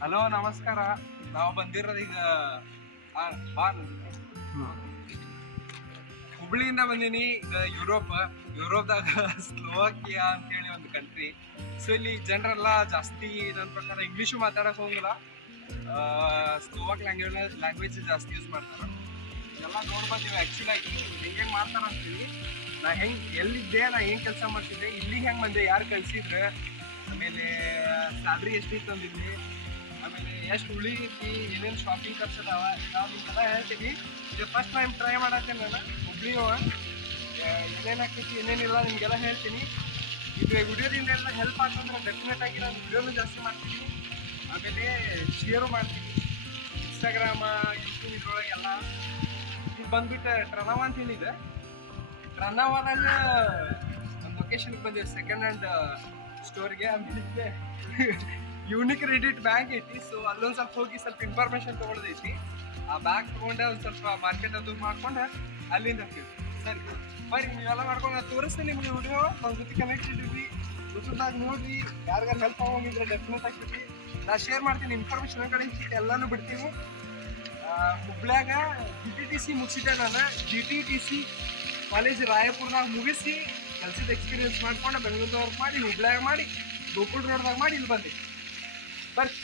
Hello ನಮಸ್ಕಾರ. ನಾವು ಬಂದಿರೋದು ಈಗ ಬಾ ಹುಬ್ಳಿಯಿಂದ ಬಂದೀನಿ. ಈಗ ಯುರೋಪ್ದಾಗ ಸ್ಲೋವಾಕಿಯಾ ಅಂತೇಳಿ ಒಂದು ಕಂಟ್ರಿ. ಸೊ ಇಲ್ಲಿ ಜನರೆಲ್ಲ ಜಾಸ್ತಿ ನನ್ನ ಪ್ರಕಾರ ಇಂಗ್ಲೀಷು ಮಾತಾಡಕ್ ಹೋಗಲ್ಲ, ಸ್ಲೋವಾಕ್ ಲ್ಯಾಂಗ್ವೇಜ್ ಜಾಸ್ತಿ ಯೂಸ್ ಮಾಡ್ತಾರೆ. ಎಲ್ಲ ನೋಡಿ ಬಂದೀವಿ. ಆ್ಯಕ್ಚುಲಿ ಆಗಿ ಹೆಂಗೆ ಮಾಡ್ತಾರ ಅಂತೀವಿ. ನಾ ಎಲ್ಲಿದ್ದೆ, ನಾ ಏನು ಕೆಲಸ ಮಾಡ್ತಿದ್ದೆ, ಇಲ್ಲಿ ಹೆಂಗೆ ಬಂದೆ, ಯಾರು ಕಳ್ಸಿದ್ರೆ, ಆಮೇಲೆ ಸ್ಯಾಲ್ರಿ ಎಷ್ಟಿತ್ತು ಅಂದಿದ್ವಿ, ಆಮೇಲೆ ಎಷ್ಟು ಉಳಿದೈತಿ, ಏನೇನು ಶಾಪಿಂಗ್ ಖರ್ಚು ಅದಾವ, ನಾವು ನಿಮ್ಗೆಲ್ಲ ಹೇಳ್ತೀವಿ. ಇದು ಫಸ್ಟ್ ಟೈಮ್ ಟ್ರೈ ಮಾಡತ್ತೇನೆ ನಾನು ಹುಬ್ಳಿಯವ. ಏನೇನು ಹಾಕೈತಿ ಏನೇನಿಲ್ಲ ನಿಮಗೆಲ್ಲ ಹೇಳ್ತೀನಿ. ಇದು ವಿಡಿಯೋದಿಂದ ಎಲ್ಲ ಹೆಲ್ಪ್ ಆಗ್ತಂದ್ರೆ ಡೆಫಿನೆಟ್ ಆಗಿ ನಾನು ವಿಡಿಯೋನು ಜಾಸ್ತಿ ಮಾಡ್ತೀನಿ, ಆಮೇಲೆ ಶೇರು ಮಾಡ್ತೀನಿ ಇನ್ಸ್ಟಾಗ್ರಾಮ, ಯೂಟ್ಯೂಬ್ ಇದ್ರೊಳಗೆಲ್ಲ. ಇದು ಬಂದ್ಬಿಟ್ಟು ಟ್ರನವ ಅಂತ ಹೇಳಿದೆ. ಟ್ರನವಾದಾಗ ಒಂದು ಲೊಕೇಶನ್ಗೆ ಬಂದಿದೆ, ಸೆಕೆಂಡ್ ಹ್ಯಾಂಡ್ ಸ್ಟೋರ್ಗೆ. ಆಮೇಲೆ ಯೂನಿಕ್ ಕ್ರೆಡಿಟ್ ಬ್ಯಾಂಕ್ ಐತಿ. ಸೊ ಅಲ್ಲೊಂದು ಸ್ವಲ್ಪ ಹೋಗಿ ಸ್ವಲ್ಪ ಇನ್ಫಾರ್ಮೇಶನ್ ತೊಗೊಳ್ದೈತಿ. ಆ ಬ್ಯಾಗ್ ತೊಗೊಂಡೆ ಒಂದು ಸ್ವಲ್ಪ ಮಾರ್ಕೆಟ್ ಅದು ಮಾಡ್ಕೊಂಡು ಅಲ್ಲಿಂದ ಹಾಕ್ತೀವಿ. ಸರಿ ಬರ್ರಿ, ನೀವೆಲ್ಲ ಮಾಡ್ಕೊಂಡು ನಾನು ತೋರಿಸ್ತೀನಿ ನಿಮ್ಗೆ ವಿಡಿಯೋ. ನಮ್ಮ ಜೊತೆ ಕನೆಕ್ಟ್ ಇದ್ದೀವಿ, ಯೂಟ್ಯೂಬ್ದಾಗ ನೋಡ್ರಿ. ಯಾರಿಗಾರು ಹೆಲ್ಪ್ ಆಗೋಂಗಿದ್ರೆ ಡೆಫಿನೆಟ್ ಆಗ್ತೀವಿ. ನಾನು ಶೇರ್ ಮಾಡ್ತೀನಿ ಇನ್ಫಾರ್ಮೇಶನ್ ಕಡೆ ಎಲ್ಲನೂ ಬಿಡ್ತೀವಿ. ಹುಬ್ಳ್ಯಾಗ GTTC ಮುಗಿಸಿದೆ ನಾನು. GTTC ಕಾಲೇಜ್ ರಾಯಪುರದಾಗ ಮುಗಿಸಿ ಕೆಲಸದ ಎಕ್ಸ್ಪೀರಿಯನ್ಸ್ ಮಾಡ್ಕೊಂಡು ಬೆಂಗಳೂರಿಗೆ ವರ್ಕ್ ಮಾಡಿ, ಹುಬ್ಳ್ಯಾಗ ಮಾಡಿ, ಗೋಕುಲ್ ರೋಡ್ದಾಗ ಮಾಡಿ ಇಲ್ಲಿ ಬಂದೆ. ಬರ್ರಿ.